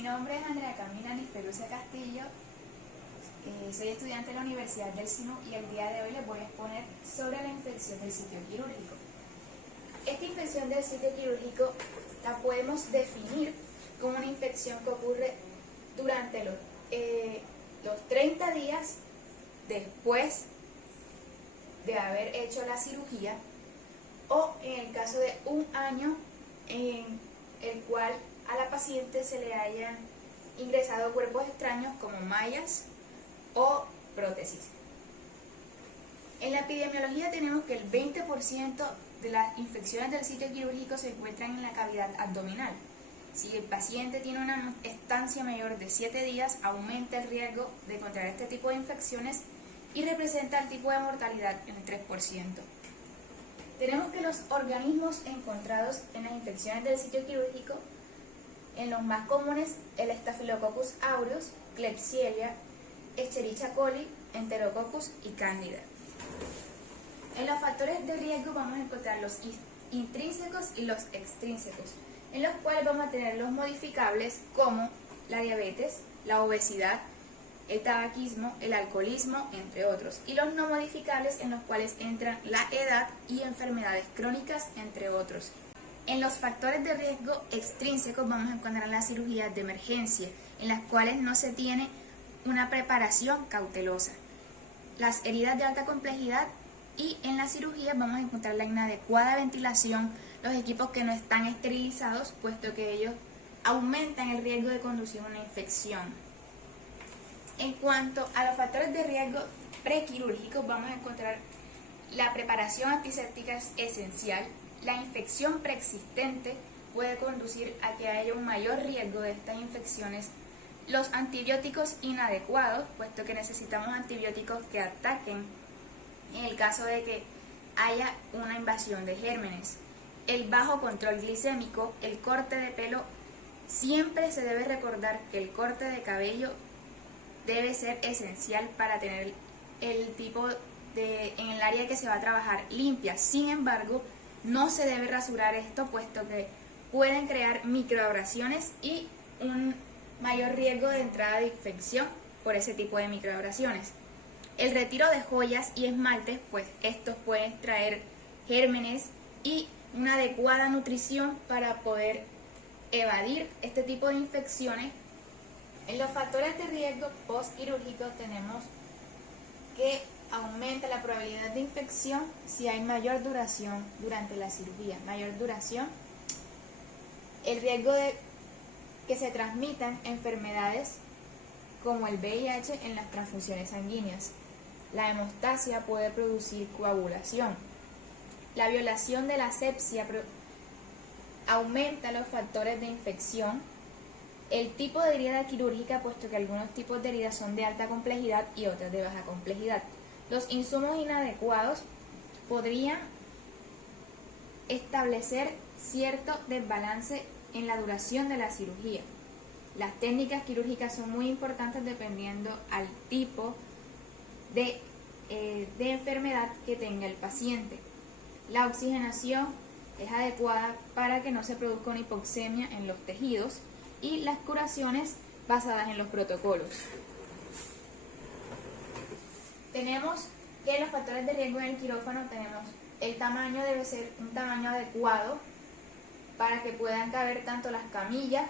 Mi nombre es Andrea Camila Nispelucia Castillo, soy estudiante de la Universidad del SINU y el día de hoy les voy a exponer sobre la infección del sitio quirúrgico. Esta infección del sitio quirúrgico la podemos definir como una infección que ocurre durante los 30 días después de haber hecho la cirugía, o en el caso de un año en el cual a la paciente se le hayan ingresado cuerpos extraños como mallas o prótesis. En la epidemiología tenemos que el 20% de las infecciones del sitio quirúrgico se encuentran en la cavidad abdominal. Si el paciente tiene una estancia mayor de 7 días, aumenta el riesgo de contraer este tipo de infecciones y representa el tipo de mortalidad en el 3%. Tenemos que los organismos encontrados en las infecciones del sitio quirúrgico, en los más comunes, el Staphylococcus aureus, Klebsiella, Escherichia coli, Enterococcus y Candida. En los factores de riesgo vamos a encontrar los intrínsecos y los extrínsecos, en los cuales vamos a tener los modificables como la diabetes, la obesidad, el tabaquismo, el alcoholismo, entre otros, y los no modificables, en los cuales entran la edad y enfermedades crónicas, entre otros. En los factores de riesgo extrínsecos vamos a encontrar las cirugías de emergencia, en las cuales no se tiene una preparación cautelosa, las heridas de alta complejidad, y en las cirugías vamos a encontrar la inadecuada ventilación, los equipos que no están esterilizados, puesto que ellos aumentan el riesgo de conducir una infección. En cuanto a los factores de riesgo prequirúrgicos, vamos a encontrar la preparación antiséptica es esencial. La infección preexistente puede conducir a que haya un mayor riesgo de estas infecciones. Los antibióticos inadecuados, puesto que necesitamos antibióticos que ataquen en el caso de que haya una invasión de gérmenes. El bajo control glicémico, el corte de pelo. Siempre se debe recordar que el corte de cabello debe ser esencial para tener el tipo en el área que se va a trabajar limpia. Sin embargo, no se debe rasurar esto, puesto que pueden crear microabrasiones y un mayor riesgo de entrada de infección por ese tipo de microabrasiones. El retiro de joyas y esmaltes, pues estos pueden traer gérmenes, y una adecuada nutrición para poder evadir este tipo de infecciones. En los factores de riesgo postquirúrgicos tenemos que aumenta la probabilidad de infección si hay mayor duración durante la cirugía. Mayor duración, el riesgo de que se transmitan enfermedades como el VIH en las transfusiones sanguíneas. La hemostasia puede producir coagulación. La violación de la asepsia aumenta los factores de infección. El tipo de herida quirúrgica, puesto que algunos tipos de heridas son de alta complejidad y otras de baja complejidad. Los insumos inadecuados podrían establecer cierto desbalance en la duración de la cirugía. Las técnicas quirúrgicas son muy importantes dependiendo al tipo de enfermedad que tenga el paciente. La oxigenación es adecuada para que no se produzca una hipoxemia en los tejidos, y las curaciones basadas en los protocolos. Tenemos que en los factores de riesgo en el quirófano tenemos el tamaño, debe ser un tamaño adecuado para que puedan caber tanto las camillas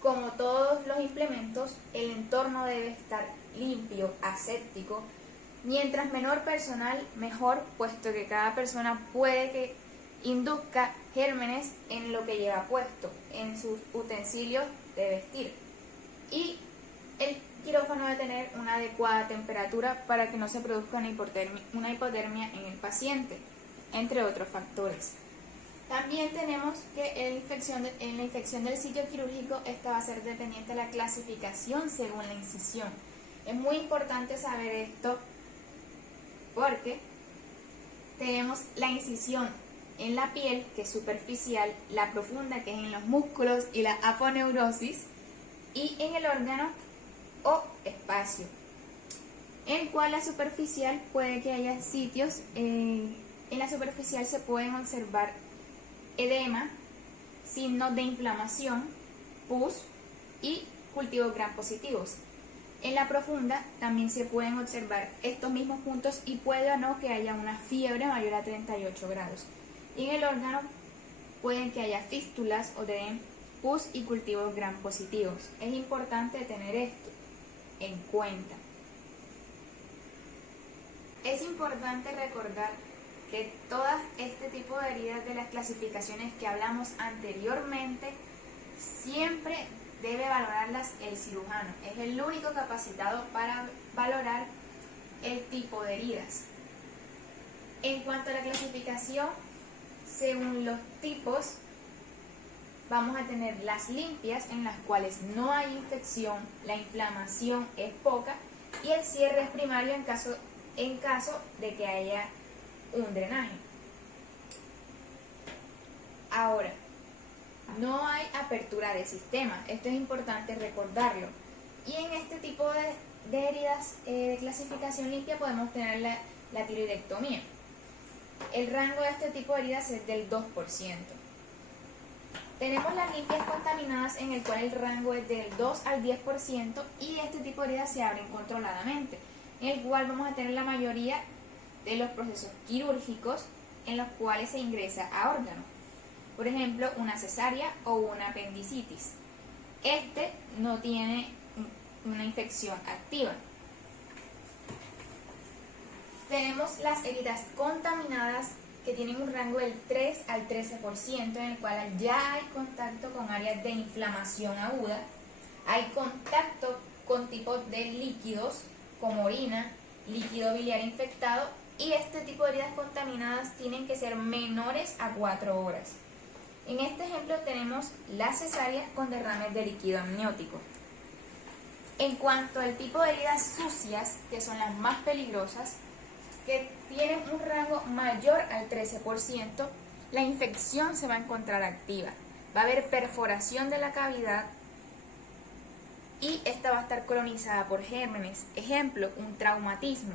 como todos los implementos. El entorno debe estar limpio, aséptico. Mientras menor personal, mejor, puesto que cada persona puede que induzca gérmenes en lo que lleva puesto, en sus utensilios de vestir. Y el quirófano debe tener una adecuada temperatura para que no se produzca una hipotermia en el paciente, entre otros factores. También tenemos que en la infección del sitio quirúrgico, esta va a ser dependiente de la clasificación según la incisión. Es muy importante saber esto porque tenemos la incisión en la piel, que es superficial, la profunda, que es en los músculos, y la aponeurosis, y en el órgano o espacio, en el cual la superficial puede que haya sitios, en la superficial se pueden observar edema, signos de inflamación, pus y cultivos gram positivos. En la profunda también se pueden observar estos mismos puntos y puede o no que haya una fiebre mayor a 38 grados. Y en el órgano pueden que haya fístulas o den pus y cultivos gram positivos. Es importante tener esto en cuenta. Es importante recordar que todas este tipo de heridas de las clasificaciones que hablamos anteriormente siempre debe valorarlas el cirujano. Es el único capacitado para valorar el tipo de heridas. En cuanto a la clasificación, según los tipos, vamos a tener las limpias, en las cuales no hay infección, la inflamación es poca y el cierre es primario en caso de que haya un drenaje. Ahora, no hay apertura de sistema, esto es importante recordarlo. Y en este tipo de heridas de clasificación limpia podemos tener la tiroidectomía. El rango de este tipo de heridas es del 2%. Tenemos las limpias contaminadas, en el cual el rango es del 2 al 10% y este tipo de heridas se abren controladamente, en el cual vamos a tener la mayoría de los procesos quirúrgicos en los cuales se ingresa a órgano. Por ejemplo, una cesárea o una apendicitis. Este no tiene una infección activa. Tenemos las heridas contaminadas que tienen un rango del 3 al 13%, en el cual ya hay contacto con áreas de inflamación aguda, hay contacto con tipos de líquidos como orina, líquido biliar infectado, y este tipo de heridas contaminadas tienen que ser menores a 4 horas. En este ejemplo tenemos la cesárea con derrames de líquido amniótico. En cuanto al tipo de heridas sucias, que son las más peligrosas, que tienen un rango mayor al 13%, la infección se va a encontrar activa. Va a haber perforación de la cavidad y esta va a estar colonizada por gérmenes. Ejemplo, un traumatismo,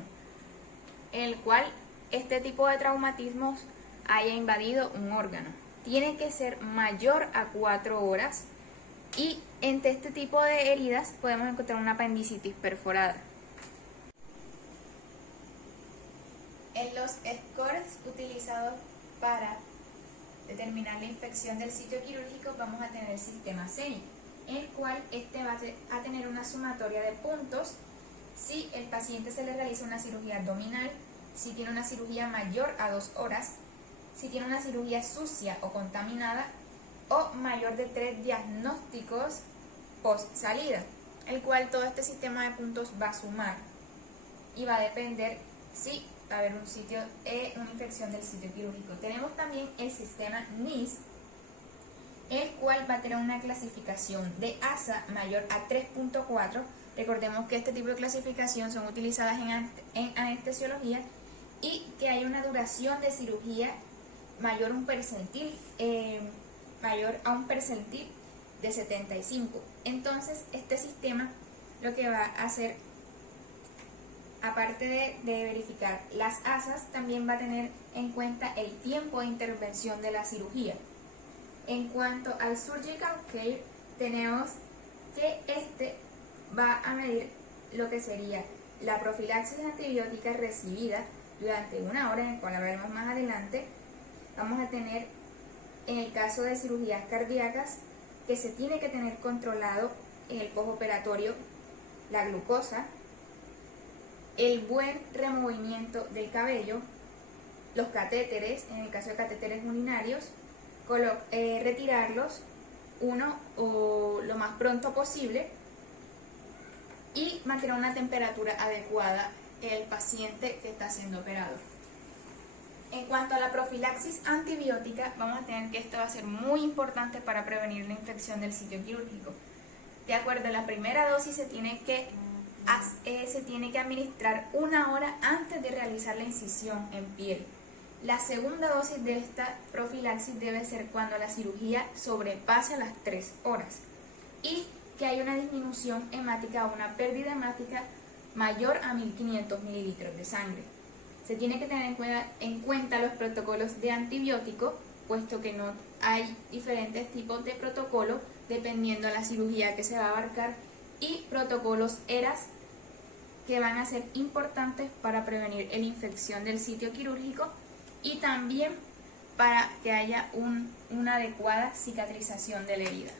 en el cual este tipo de traumatismos haya invadido un órgano. Tiene que ser mayor a 4 horas y entre este tipo de heridas podemos encontrar una apendicitis perforada. En los scores utilizados para determinar la infección del sitio quirúrgico vamos a tener el sistema CENI, en el cual este va a tener una sumatoria de puntos si el paciente se le realiza una cirugía abdominal, si tiene una cirugía mayor a 2 horas, si tiene una cirugía sucia o contaminada, o mayor de 3 diagnósticos post salida, el cual todo este sistema de puntos va a sumar y va a depender si va a haber una infección del sitio quirúrgico. Tenemos también el sistema NIS, el cual va a tener una clasificación de ASA mayor a 3.4. Recordemos que este tipo de clasificación son utilizadas en anestesiología y que hay una duración de cirugía mayor a un percentil de 75. Entonces, este sistema lo que va a hacer, aparte de verificar las ASAs, también va a tener en cuenta el tiempo de intervención de la cirugía. En cuanto al Surgical Care, tenemos que este va a medir lo que sería la profilaxis antibiótica recibida durante 1 hora, en el cual hablaremos más adelante. Vamos a tener, en el caso de cirugías cardíacas, que se tiene que tener controlado en el postoperatorio la glucosa, el buen removimiento del cabello, los catéteres, en el caso de catéteres urinarios, retirarlos lo más pronto posible y mantener una temperatura adecuada en el paciente que está siendo operado. En cuanto a la profilaxis antibiótica, vamos a tener que esto va a ser muy importante para prevenir la infección del sitio quirúrgico. De acuerdo, la primera dosis se tiene que administrar 1 hora antes de realizar la incisión en piel. La segunda dosis de esta profilaxis debe ser cuando la cirugía sobrepase las 3 horas y que haya una disminución hemática o una pérdida hemática mayor a 1500 mililitros de sangre. Se tiene que tener en cuenta los protocolos de antibiótico, puesto que no hay diferentes tipos de protocolo dependiendo de la cirugía que se va a abarcar y protocolos ERAS que van a ser importantes para prevenir la infección del sitio quirúrgico y también para que haya una adecuada cicatrización de la herida.